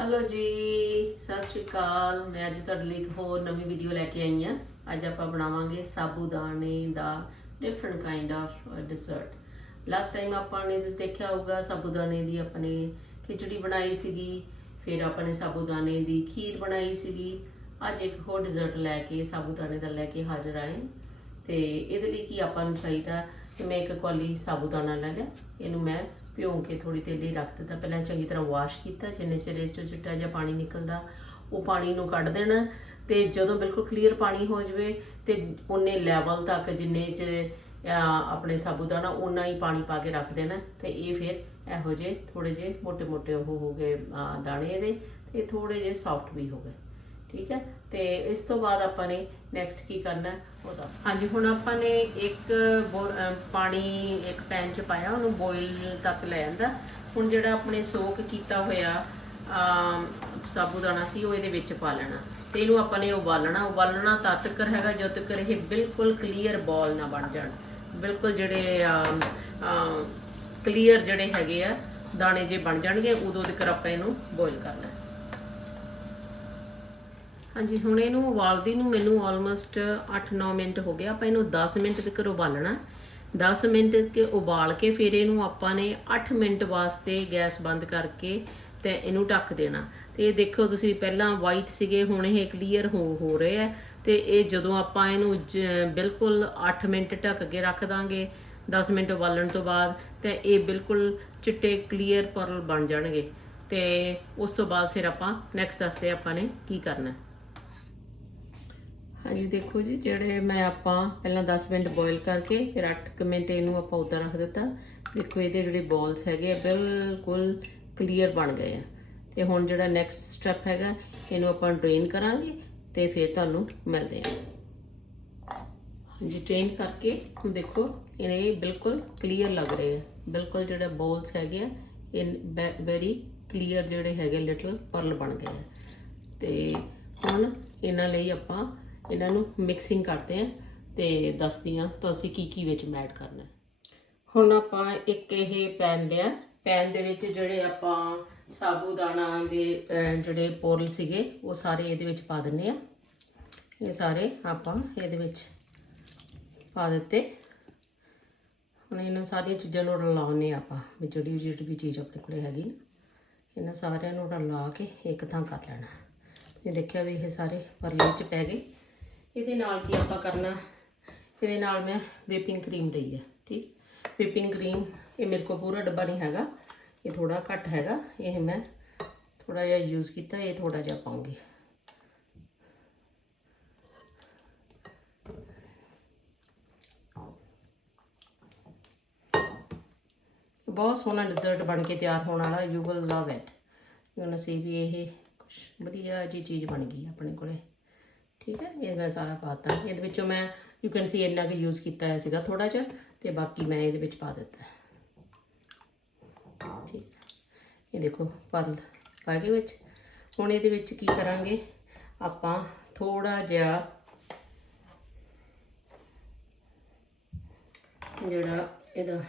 Hello ਜੀ, ਸਤਿ ਸ਼੍ਰੀ ਅਕਾਲ। ਮੈਂ ਅੱਜ ਤੁਹਾਡੇ ਲਈ ਇੱਕ ਹੋਰ ਨਵੀਂ ਵੀਡੀਓ ਲੈ ਕੇ ਆਈ ਹਾਂ। ਅੱਜ ਆਪਾਂ ਬਣਾਵਾਂਗੇ ਸਾਬੂਦਾਨੇ ਦਾ different kind of dessert last time ਆਪਾਂ ਨੇ ਤੁਸੀਂ ਦੇਖਿਆ ਹੋਊਗਾ ਸਾਬੂਦਾਨੇ ਦੀ ਆਪਣੇ ਖਿਚੜੀ ਬਣਾਈ ਸੀਗੀ। ਫਿਰ ਆਪਾਂ ਨੇ ਸਾਬੂਦਾਨੇ ਦੀ ਖੀਰ ਬਣਾਈ ਸੀਗੀ। ਅੱਜ ਇੱਕ ਹੋਰ ਡਿਜ਼ਰਟ ਲੈ ਕੇ ਸਾਬੂਦਾਨੇ ਦਾ ਲੈ ਕੇ ਹਾਜ਼ਰ ਆਏ ਤੇ ਇਹਦੇ ਲਈ ਕੀ ਆਪਾਂ ਨੂੰ ਚਾਹੀਦਾ ਕਿ ਮੈਂ ਇੱਕ ਕੌਲੀ ਸਾਬੂਦਾਨਾ ਲੈ ਲਿਆ। ਇਹਨੂੰ ਮੈਂ ਭਿਉਂ ਕੇ ਥੋੜੀ ਤੇਲੀ ਰੱਖ ਦਿੱਤਾ। ਪਹਿਲਾਂ ਚੰਗੀ ਤਰ੍ਹਾਂ ਵਾਸ਼ ਕੀਤਾ, ਜਿੰਨੇ ਚਿਰ ਚੋ ਚਿੱਟਾ ਜਿਹਾ ਪਾਣੀ ਨਿਕਲਦਾ, ਉਹ ਪਾਣੀ ਨੂੰ ਕੱਢ ਦੇਣਾ ਤੇ ਜਦੋਂ ਬਿਲਕੁਲ ਕਲੀਅਰ ਪਾਣੀ ਹੋ ਜਾਵੇ ਤੇ ਉਹਨੇ ਲੈਵਲ ਤੱਕ ਜਿੰਨੇ ਚ ਆਪਣੇ ਸਾਬੂ ਸਾਬੂਦਾਨਾ ਉਹਨਾਂ ਹੀ ਪਾਣੀ ਪਾ ਕੇ ਰੱਖ ਦੇਣਾ ਤੇ ਇਹ ਫਿਰ ਇਹੋ ਜੇ ਥੋੜੇ ਜੇ ਮੋٹے ਮੋٹے ਉਹ ਹੋ ਗਏ ਦਾਣੇ ਇਹਦੇ ਤੇ ਥੋੜੇ ਜੇ ਸੌਫਟ ਵੀ ਹੋ ਗਏ। ਠੀਕ ਹੈ? ਤੇ ਇਸ ਤੋਂ ਬਾਅਦ ਆਪਾਂ ਨੇ ਨੈਕਸਟ ਕੀ ਕਰਨਾ ਉਹ ਦੱਸ ਹਾਂਜੀ ਹੁਣ ਆਪਾਂ ਨੇ ਇੱਕ ਬੋ- ਪਾਣੀ ਇੱਕ ਪੈਨ ਚ ਪਾਇਆ ਉਹਨੂੰ ਬੋਇਲ ਤੱਕ ਲੈ ਆਂਦਾ। ਹੁਣ ਜਿਹੜਾ ਆਪਣੇ ਸੋਕ ਕੀਤਾ ਹੋਇਆ ਅਮ, ਸਾਬੂਦਾਨਾ ਸੀ ਉਹ ਇਹਦੇ ਵਿੱਚ ਪਾ ਲੈਣਾ। ਤੇ ਇਹਨੂੰ ਆਪਾਂ ਨੇ ਉਬਾਲਣਾ। ਉਬਾਲਣਾ ਤਦ ਤੱਕ ਹੈਗਾ ਜਦੋਂ ਤੱਕ ਇਹ ਬਿਲਕੁਲ ਕਲੀਅਰ ਬॉल ਨਾ ਬਣ ਜਾਣ। ਬਿਲਕੁਲ ਜਿਹੜੇ ਕਲੀਅਰ ਜਿਹੜੇ ਹੈਗੇ ਆ ਦਾਣੇ ਜੇ ਬਣ ਜਾਣਗੇ ਉਦੋਂ ਤੱਕ ਆਪਾਂ ਇਹਨੂੰ ਬੋਇਲ ਕਰਨਾ ਹਾਂਜੀ, ਹੁਣ ਇਹਨੂੰ ਉਬਾਲਦੀ ਨੂੰ ਮੈਨੂੰ ਆਲਮੋਸਟ 8-9 ਮਿੰਟ ਹੋ ਗਏ, ਆਪਾਂ ਇਹਨੂੰ 10 ਮਿੰਟ ਤੱਕ ਉਬਾਲਣਾ। 10 ਮਿੰਟ ਕੇ ਉਬਾਲ ਕੇ ਫਿਰ ਇਹਨੂੰ ਆਪਾਂ ਨੇ 8 ਮਿੰਟ ਵਾਸਤੇ ਗੈਸ ਬੰਦ ਕਰਕੇ ਤੇ ਇਹਨੂੰ ਢੱਕ ਦੇਣਾ। ਤੇ ਇਹ ਦੇਖੋ ਤੁਸੀਂ ਪਹਿਲਾਂ ਵਾਈਟ ਸੀਗੇ, ਹੁਣ ਇਹ ਕਲੀਅਰ ਹੋ ਹੋ ਰਹੇ ਆ। ਤੇ ਇਹ ਜਦੋਂ ਆਪਾਂ ਇਹਨੂੰ ਬਿਲਕੁਲ 8 ਮਿੰਟ ਢੱਕ ਕੇ ਰੱਖ ਦਾਂਗੇ 10 ਮਿੰਟ ਉਬਾਲਣ ਤੋਂ ਬਾਅਦ, ਤੇ ਇਹ ਬਿਲਕੁਲ ਚਿੱਟੇ ਕਲੀਅਰ ਪਰਲ ਬਣ ਜਾਣਗੇ। ਤੇ ਉਸ ਤੋਂ ਬਾਅਦ ਫਿਰ ਆਪਾਂ ਨੈਕਸਟ ਦੱਸਦੇ ਆਪਾਂ ਨੇ ਕੀ ਕਰਨਾ। ਹਾਂਜੀ, ਦੇਖੋ ਜੀ, ਜਿਹੜੇ ਮੈਂ ਆਪਾਂ ਪਹਿਲਾਂ 10 ਮਿੰਟ ਬੋਇਲ ਕਰਕੇ, ਫਿਰ 8 ਮਿੰਟ ਇਹਨੂੰ ਆਪਾਂ ਉੱਦਾਂ ਰੱਖ ਦਿੱਤਾ। ਦੇਖੋ, ਇਹਦੇ ਜਿਹੜੇ ਬੋਲਸ ਹੈਗੇ ਆ, ਬਿਲਕੁਲ ਕਲੀਅਰ ਬਣ ਗਏ ਆ। ਤੇ ਹੁਣ ਜਿਹੜਾ ਨੈਕਸਟ ਸਟੈਪ ਹੈਗਾ, ਇਹਨੂੰ ਆਪਾਂ ਡਰੇਨ ਕਰਾਂਗੇ ਤੇ ਫਿਰ ਤੁਹਾਨੂੰ ਮਿਲਦੇ ਆ। ਹਾਂਜੀ ਟ੍ਰੇਨ ਕਰਕੇ ਦੇਖੋ ਇਹ ਬਿਲਕੁਲ ਕਲੀਅਰ ਲੱਗ ਰਹੇ ਆ। ਬਿਲਕੁਲ ਜਿਹੜੇ ਬੋਲਸ ਹੈਗੇ ਆ, ਇਹ ਵੈਰੀ ਕਲੀਅਰ ਜਿਹੜੇ ਹੈਗੇ ਲਿਟਲ ਪਰਲ ਬਣ ਗਏ ਆ। ਤੇ ਹੁਣ ਇਹਨਾਂ ਲਈ ਆਪਾਂ ਇਹਨਾਂ ਨੂੰ ਮਿਕਸਿੰਗ ਕਰਦੇ ਆ ਤੇ ਦੱਸਦੀ ਆ ਤੁਸੀਂ ਕੀ ਕੀ ਵਿੱਚ ਮੈਡ ਕਰਨਾ ਹੁਣ ਆਪਾਂ ਇੱਕ ਇਹ ਪੈਨ ਲਿਆ। ਪੈਨ ਦੇ ਵਿੱਚ ਜਿਹੜੇ ਆਪਾਂ ਸਾਬੂਦਾਨਾ ਦੇ ਜਿਹੜੇ ਪੋਰਲ ਸੀਗੇ, ਉਹ ਸਾਰੇ ਇਹਦੇ ਵਿੱਚ ਪਾ ਦਿੰਨੇ ਆ ਇਹ ਸਾਰੇ ਆਪਾਂ ਇਹਦੇ ਵਿੱਚ ਪਾ ਦਿੱਤੇ। ਹੁਣ ਇਹਨਾਂ ਸਾਰੀਆਂ ਚੀਜ਼ਾਂ ਨੂੰ ਰਲਾਉਨੇ ਆਪਾਂ ਵੀ ਜਿਹੜੀ ਜਿਹੜੀ ਵੀ ਚੀਜ਼ ਆਪਣੇ ਕੋਲੇ ਹੈਗੀ ਨਾ, ਇਹਨਾਂ ਸਾਰਿਆਂ ਨੂੰ ਰਲਾ ਕੇ ਇੱਕ ਥਾਂ ਕਰ ਲੈਣਾ। ਇਹ ਦੇਖਿਆ ਵੀ ਇਹ ਸਾਰੇ ਪਰਲੇ ਵਿੱਚ ਪੈ ਗਏ। ਇਹਦੇ ਨਾਲ ਕੀ ਆਪਾਂ ਕਰਨਾ? ਇਹਦੇ ਨਾਲ ਮੈਂ ਵਿਪਿੰਗ ਕਰੀਮ ਲਈ ਹੈ, ਠੀਕ? ਵਿਪਿੰਗ ਕਰੀਮ ਇਹ ਮੇਰੇ ਕੋਲ ਪੂਰਾ ਡੱਬਾ ਨਹੀਂ ਹੈਗਾ। ਇਹ ਥੋੜਾ ਘੱਟ ਹੈਗਾ। ਇਹ ਮੈਂ ਥੋੜਾ ਜਿਹਾ ਯੂਜ਼ ਕੀਤਾ, ਇਹ ਥੋੜਾ ਜਿਹਾ ਪਾਉਂਗੀ। ਬਹੁਤ ਸੋਹਣਾ ਡਿਜ਼ਰਟ ਬਣ ਕੇ ਤਿਆਰ ਹੋਣ ਵਾਲਾ you will love it you see ਵੀ ਇਹ ਕੁਛ ਵਧੀਆ ਜੀ ਚੀਜ਼ ਬਣ ਗਈ ਆਪਣੇ ਕੋਲੇ। ਠੀਕ ਹੈ, ਇਹ ਮੈਂ ਸਾਰਾ ਪਾਤਾ ਇਹਦੇ ਵਿੱਚੋਂ ਮੈਂ ਯੂ ਕੈਨ ਸੀ ਇੰਨਾ ਕਿ ਯੂਜ਼ ਕੀਤਾ ਹੈ ਸੀਗਾ ਥੋੜਾ ਜਿਹਾ, ਤੇ ਬਾਕੀ ਮੈਂ ਇਹਦੇ ਵਿੱਚ ਪਾ ਦਿੱਤਾ। ਠੀਕ ਇਹ ਦੇਖੋ, ਪਰਲ ਪਾ ਕੇ ਵਿੱਚ। ਹੁਣ ਇਹਦੇ ਵਿੱਚ ਕੀ ਕਰਾਂਗੇ? ਆਪਾਂ ਥੋੜਾ ਜਿਹਾ ਜਿਹੜਾ ਇਹਦਾ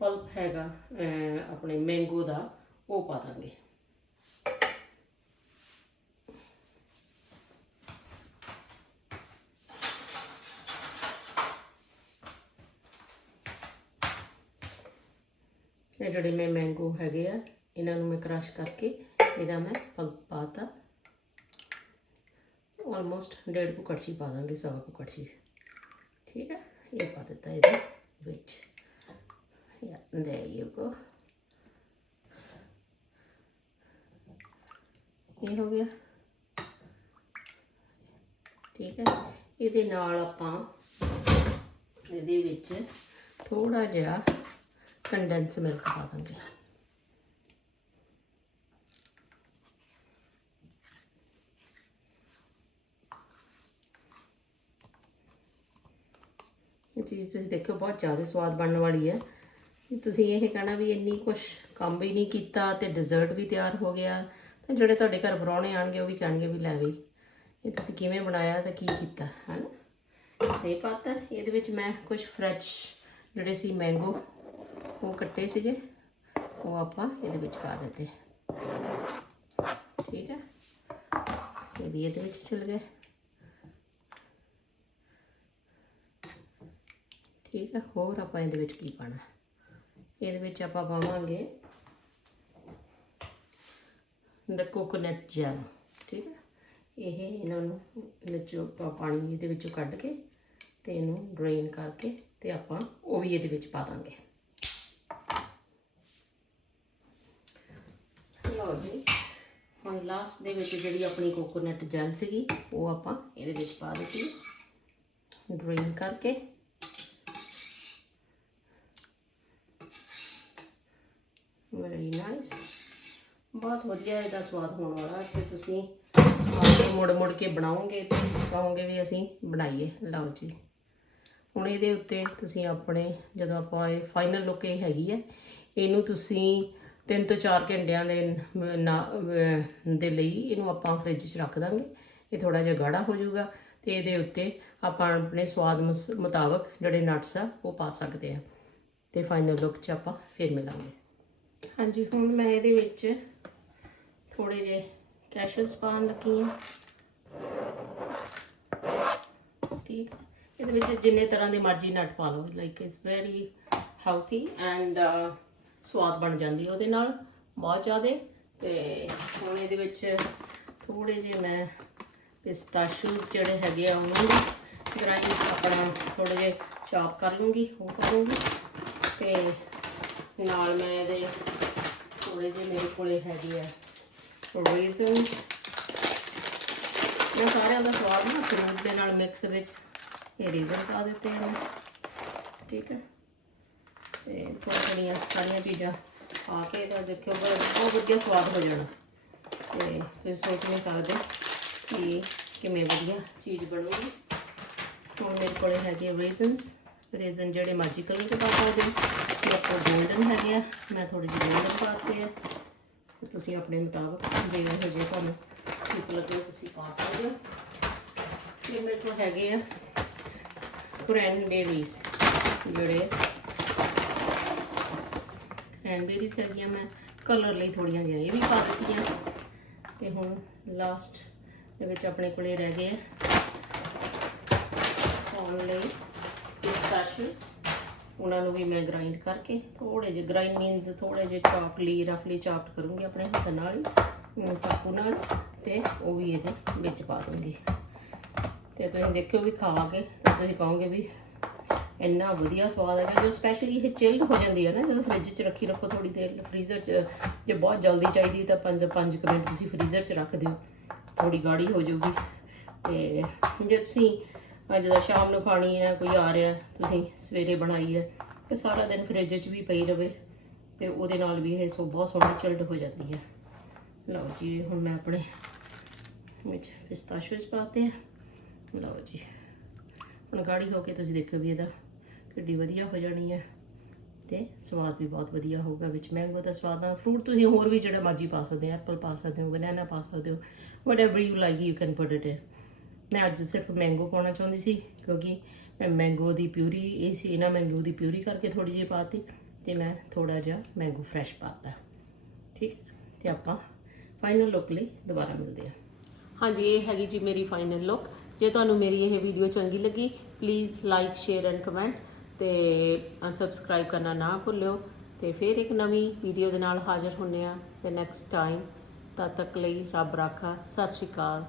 ਪਲਪ ਹੈਗਾ ਆਪਣੇ ਮੈਂਗੋ ਦਾ, ਉਹ ਪਾ ਦਾਂਗੇ। ਇਹ ਜਿਹੜੇ ਮੈਂ ਮੈਂਗੋ ਹੈਗੇ ਆ ਇਹਨਾਂ ਨੂੰ ਮੈਂ ਕ੍ਰਸ਼ ਕਰਕੇ ਇਹਦਾ ਮੈਂ ਪਲਪ ਪਾਤਾ। ਆਲਮੋਸਟ ਡੇਢ ਕੁ ਕੜਛੀ ਪਾ ਦਾਂਗੇ ਸਵਾ ਕੁ ਕੜਛੀ। ਠੀਕ ਹੈ ਇਹ ਪਾ ਦਿੱਤਾ ਇਹਦੇ ਵਿੱਚ। Yeah, ਦੇ you go. ਇਹ ਹੋ ਗਿਆ। ਠੀਕ ਹੈ ਇਹਦੇ ਨਾਲ ਆਪਾਂ ਇਹਦੇ ਵਿੱਚ ਥੋੜਾ ਜਿਹਾ ਕੰਡੈਂਸ ਮਿਲਕ ਪਾ ਦਾਂਗੇ ਇਹ ਚੀਜ਼ ਤੁਸੀਂ ਦੇਖੋ ਬਹੁਤ ਜ਼ਿਆਦਾ ਸਵਾਦ ਬਣਨ ਵਾਲੀ ਹੈ। ਤੁਸੀਂ ਇਹ ਕਹਿਣਾ ਵੀ ਇੰਨੀ ਕੁਛ ਕੰਮ ਵੀ ਨਹੀਂ ਕੀਤਾ ਤੇ ਡਿਜ਼ਰਟ ਵੀ ਤਿਆਰ ਹੋ ਗਿਆ, ਤਾਂ ਜਿਹੜੇ ਤੁਹਾਡੇ ਘਰ ਪਰੌਣੇ ਆਣਗੇ, ਉਹ ਵੀ ਕਹਿਣਗੇ ਵੀ ਲੈ ਵੀ ਇਹ ਤੁਸੀਂ ਕਿਵੇਂ ਬਣਾਇਆ ਤੇ ਕੀ ਕੀਤਾ, ਹਨ? ਇਹ ਪਾਤਾ ਇਹਦੇ ਵਿੱਚ ਮੈਂ ਕੁਝ ਫਰੈਸ਼ ਜਿਹੜੇ ਸੀ ਮੈਂਗੋ ਉਹ ਕੱਟੇ ਸੀਗੇ, ਉਹ ਆਪਾਂ ਇਹਦੇ ਵਿੱਚ ਪਾ ਦਿੱਤੇ। ਠੀਕ ਹੈ? ਇਹ ਵੀ ਇਹਦੇ ਵਿੱਚ ਚਲ ਗਏ। ਠੀਕ ਹੈ, ਹੋਰ ਆਪਾਂ ਇਹਦੇ ਵਿੱਚ ਕੀ ਪਾਣਾ? ਇਹਦੇ ਵਿੱਚ ਆਪਾਂ ਪਾਵਾਂਗੇ ਦਾ ਕੋਕੋਨਟ ਜੈਮ ਠੀਕ ਹੈ? ਇਹ ਇਹਨਾਂ ਨੂੰ ਵਿੱਚੋਂ ਆਪਾਂ ਪਾਣੀ ਇਹਦੇ ਵਿੱਚੋਂ ਕੱਢ ਕੇ ਤੇ ਇਹਨੂੰ ਡਰੇਨ ਕਰਕੇ ਤੇ ਆਪਾਂ ਉਹ ਵੀ ਇਹਦੇ ਵਿੱਚ ਪਾ ਦਾਂਗੇ। ਲਓ ਜੀ। ਹੁਣ ਲਾਸਟ ਦੇ ਵਿੱਚ ਜਿਹੜੀ ਆਪਣੀ ਕੋਕੋਨਟ ਜੈਲ ਸੀਗੀ, ਉਹ ਆਪਾਂ ਇਹਦੇ ਵਿੱਚ ਪਾ ਦਿੱਤੀ। ਡਰੇਨ ਕਰਕੇ। ਵੈਰੀ ਨਾਈਸ ਬਹੁਤ ਵਧੀਆ ਇਹਦਾ ਸਵਾਦ ਹੋਣ ਵਾਲਾ ਤੇ ਤੁਸੀਂ ਆਪੇ ਮੁੜ ਮੁੜ ਕੇ ਬਣਾਓਗੇ, ਤੇ ਕਹੋਗੇ ਵੀ ਅਸੀਂ ਬਣਾਈਏ। ਲਓ ਜੀ। ਹੁਣ ਇਹਦੇ ਉੱਤੇ ਤੁਸੀਂ ਆਪਣੇ, ਜਦੋਂ ਆਪਾਂ ਇਹ ਫਾਈਨਲ ਲੁੱਕ ਇਹ ਹੈਗੀ ਹੈ, ਇਹਨੂੰ ਤੁਸੀਂ ਤਿੰਨ ਤੋਂ ਚਾਰ ਘੰਟਿਆਂ ਦੇ ਨਾ- ਦੇ ਲਈ ਇਹਨੂੰ ਆਪਾਂ ਫ੍ਰਿਜ 'ਚ ਰੱਖ ਦਾਂਗੇ। ਇਹ ਥੋੜਾ ਜਿਹਾ ਗਾੜਾ ਹੋ ਜਾਊਗਾ ਤੇ ਇਹਦੇ ਉੱਤੇ ਆਪਾਂ ਆਪਣੇ ਸਵਾਦ ਮੁਸ- ਮੁਤਾਬਕ ਜਿਹੜੇ ਨਟਸ ਆ, ਉਹ ਪਾ ਸਕਦੇ ਆ। ਤੇ ਫਾਈਨਲ ਲੁੱਕ 'ਚ ਆਪਾਂ ਫਿਰ ਮਿਲਾਂਗੇ। ਹਾਂਜੀ, ਹੁਣ ਮੈਂ ਇਹਦੇ ਵਿੱਚ ਥੋੜੇ ਜਿਹੇ ਕੈਸ਼ੂਸ ਪਾਉਣ ਲੱਗੀ ਹਾਂ। ਠੀਕ ਇਹਦੇ ਵਿੱਚ ਜਿੰਨੇ ਤਰ੍ਹਾਂ ਦੇ ਮਰਜ਼ੀ ਨਟ ਪਾ ਲਓ। Like it's very healthy and ਸਵਾਦ ਬਣ ਜਾਂਦੀ ਉਹਦੇ ਨਾਲ, ਬਹੁਤ ਜ਼ਿਆਦੇ। ਤੇ ਹੁਣ ਇਹਦੇ ਵਿੱਚ ਥੋੜੇ ਜਿਹੇ ਮੈਂ ਪਿਸਤਾਸ਼ੂਸ ਜਿਹੜੇ ਹੈਗੇ ਆ ਉਹਨਾਂ ਨੂੰ ਗ੍ਰਾਈਂਡ ਆਪਣਾ ਥੋੜੇ ਜਿਹੇ ਚਾਪ ਕਰ ਲੂੰਗੀ, ਉਹ ਕਰੂੰਗੀ ਤੇ ਨਾਲ ਮੈਂ ਇਹਦੇ ਥੋੜੇ ਜਿਹੇ ਮੇਰੇ ਕੋਲੇ ਹੈਗੇ ਆ ਰੇਜ਼ਨਸ ਮੈਂ ਸਾਰਿਆਂ ਦਾ ਸਵਾਦ ਨਾ ਫਰੂਟ ਦੇ ਨਾਲ ਮਿਕਸ ਵਿੱਚ ਇਹ ਰੀਜ਼ਨ ਪਾ ਦਿੱਤੇ ਨੇ ਠੀਕ ਹੈ। ਤੇ ਥੋੜ੍ਹੀਆਂ ਥੋੜ੍ਹੀਆਂ ਸਾਰੀਆਂ ਚੀਜ਼ਾਂ ਪਾ ਕੇ ਤਾਂ ਦੇਖਿਓ ਬਹੁਤ ਵਧੀਆ ਸਵਾਦ ਹੋ ਜਾਣਾ। ਤੇ ਤੁਸੀਂ ਸੋਚ ਨਹੀਂ ਸਕਦੇ ਕਿ ਕਿਵੇਂ ਵਧੀਆ ਚੀਜ਼ ਬਣੂਗੀ। ਹੁਣ ਮੇਰੇ ਕੋਲ ਹੈਗੇ ਰੇਜ਼ਨਸ ਰੇਜ਼ਨ ਜਿਹੜੇ ਮਰਜ਼ੀ ਕਲਰ ਦੇ ਪਾ ਸਕਦੇ ਹੋ। ਮੇਰੇ ਕੋਲ 골ਡਨ ਹੈਗੇ ਆ। ਮੈਂ ਥੋੜੇ ਜਿਹੇ 골ਡਨ ਪਾਤੇ ਆ। ਤੁਸੀਂ ਆਪਣੇ ਮੁਤਾਬਕ ਜਿਵੇਂ ਹੋ ਜੇ ਤੁਹਾਨੂੰ ਠੀਕ ਲੱਗੇ ਤੁਸੀਂ ਪਾ ਸਕਦੇ ਹੋ। ਤੇ ਮੇਰੇ ਕੋਲ ਹੈਗੇ ਆ ਕਰੈਨ ਕ੍ਰੈਨਬੇਰੀਜ਼ ਜਿਹੜੇ ਕ੍ਰੈਨਬੇਰੀਜ਼ ਹੈਗੀਆਂ ਮੈਂ ਕਲਰ ਲਈ ਥੋੜੀਆਂ ਜਿਹੀਆਂ, ਇਹ ਵੀ ਪਾ ਦਿੱਤੀਆਂ। ਤੇ ਹੁਣ ਲਾਸਟ ਦੇ ਵਿੱਚ ਆਪਣੇ ਕੋਲੇ ਰਹਿ ਗਏ ਆ। ਪਾਉਣ ਲਈ ਪਿਸਤਾਸ਼ੀਅਸ ਉਹਨਾਂ ਨੂੰ ਵੀ ਮੈਂ ਗ੍ਰਾਈਂਡ ਕਰਕੇ ਥੋੜੇ ਜਿਹੇ ਗ੍ਰਾਈਂਡ ਮੀਨਸ ਥੋੜੇ ਜਿਹੇ ਚਾਕਲੀ ਰਫਲੀ ਚਾਪਟ ਕਰੂੰਗੀ ਆਪਣੇ ਹੱਥ ਨਾਲ ਹੀ ਚਾਕੂ ਨਾਲ, ਤੇ ਉਹ ਵੀ ਇਹਦੇ ਵਿੱਚ ਪਾ ਦੂੰਗੀ। ਤੇ ਤੁਸੀਂ ਦੇਖਿਓ ਵੀ ਖਾ ਕੇ ਤੁਸੀਂ ਕਹੋਗੇ ਵੀ ਇੰਨਾ ਵਧੀਆ ਸਵਾਦ ਹੈਗਾ, ਜੋ ਸਪੈਸ਼ਲੀ ਇਹ ਚਿਲਡ ਹੋ ਜਾਂਦੀ ਹੈ ਨਾ, ਜਦੋਂ ਫ੍ਰਿਜ 'ਚ ਰੱਖੀ ਰੱਖੋ ਥੋੜੀ ਦੇਰ ਫ੍ਰੀਜ਼ਰ 'ਚ ਜੇ ਬਹੁਤ ਜਲਦੀ ਚਾਹੀਦੀ ਤਾਂ 5 5 ਮਿੰਟ ਤੁਸੀਂ ਫ੍ਰੀਜ਼ਰ 'ਚ ਰੱਖ ਦਿਓ ਥੋੜੀ ਗਾੜੀ ਹੋ ਜਾਊਗੀ। ਤੇ ਜੇ ਤੁਸੀਂ ਜਦੋਂ ਸ਼ਾਮ ਨੂੰ ਖਾਣੀ ਹੈ, ਕੋਈ ਆ ਰਿਹਾ, ਤੁਸੀਂ ਸਵੇਰੇ ਬਣਾਈ ਹੈ, ਤੇ ਸਾਰਾ ਦਿਨ ਫ੍ਰਿਜ 'ਚ ਵੀ ਪਈ ਰਵੇ, ਤੇ ਉਹਦੇ ਨਾਲ ਵੀ ਇਹ ਸੋ, ਬਹੁਤ ਸੋਹਣੀ ਚਿਲਡ ਹੋ ਜਾਂਦੀ ਹੈ। ਲਓ ਜੀ, ਹੁਣ ਮੈਂ ਆਪਣੇ ਵਿੱਚ ਪਿਸਤਾਸ਼ੀਅਸ ਪਾਤੇ ਆ। ਲਓ ਜੀ, ਹੁਣ ਗਾੜੀ ਹੋ ਕੇ ਤੁਸੀਂ ਦੇਖੋ ਵੀ ਇਹਦਾ ਕਿੱਡੀ ਵਧੀਆ ਹੋ ਜਾਣੀ ਹੈ ਤੇ ਸਵਾਦ ਵੀ ਬਹੁਤ ਵਧੀਆ ਹੋਊਗਾ ਵਿੱਚ। ਮੈਂਗੋ ਦਾ ਸਵਾਦ ਆ ਫਰੂਟ ਤੁਸੀਂ ਹੋਰ ਵੀ ਜਿਹੜਾ ਮਰਜ਼ੀ ਪਾ ਸਕਦੇ ਹੋ ਐਪਲ ਪਾ ਸਕਦੇ ਹੋ ਬਨਾਨਾ ਪਾ ਸਕਦੇ ਹੋ whatever you like you can put it ਮੈਂ ਅੱਜ ਸਿਰਫ ਮੈਂਗੋ ਪਾਉਣਾ ਚਾਹੁੰਦੀ ਸੀ ਕਿਉਂਕਿ ਮੈਂ ਮੈਂਗੋ ਦੀ ਪਿਊਰੀ ਇਹ ਸੀ ਨਾ ਮੈਂਗੋ ਦੀ ਪਿਊਰੀ ਕਰਕੇ ਥੋੜੀ ਜਿਹੀ ਪਾਤੀ ਤੇ ਮੈਂ ਥੋੜਾ ਜਿਹਾ ਮੈਂਗੋ ਫਰੈਸ਼ ਪਾਤਾ। ਠੀਕ ਹੈ, ਤੇ ਆਪਾਂ ਫਾਈਨਲ ਲੁੱਕ ਲਈ ਦੁਬਾਰਾ ਮਿਲਦੇ ਹਾਂ। ਹਾਂਜੀ, ਇਹ ਹੈਗੀ ਜੀ ਮੇਰੀ ਫਾਈਨਲ ਲੁੱਕ ਜੇ ਤੁਹਾਨੂੰ ਮੇਰੀ ਇਹ ਵੀਡੀਓ ਚੰਗੀ ਲੱਗੀ please like share and comment ਤੇ ਸਬਸਕ੍ਰਾਈਬ ਕਰਨਾ ਨਾ ਭੁੱਲਿਓ ਤੇ ਫਿਰ ਇੱਕ ਨਵੀਂ ਵੀਡੀਓ ਦੇ ਨਾਲ ਹਾਜ਼ਰ ਹੁੰਨੇ ਆ ਤੇ ਨੈਕਸਟ ਟਾਈਮ ਤਦ ਤੱਕ ਲਈ ਰੱਬ ਰਾਖਾ, ਸਤਿ ਸ਼੍ਰੀ ਅਕਾਲ।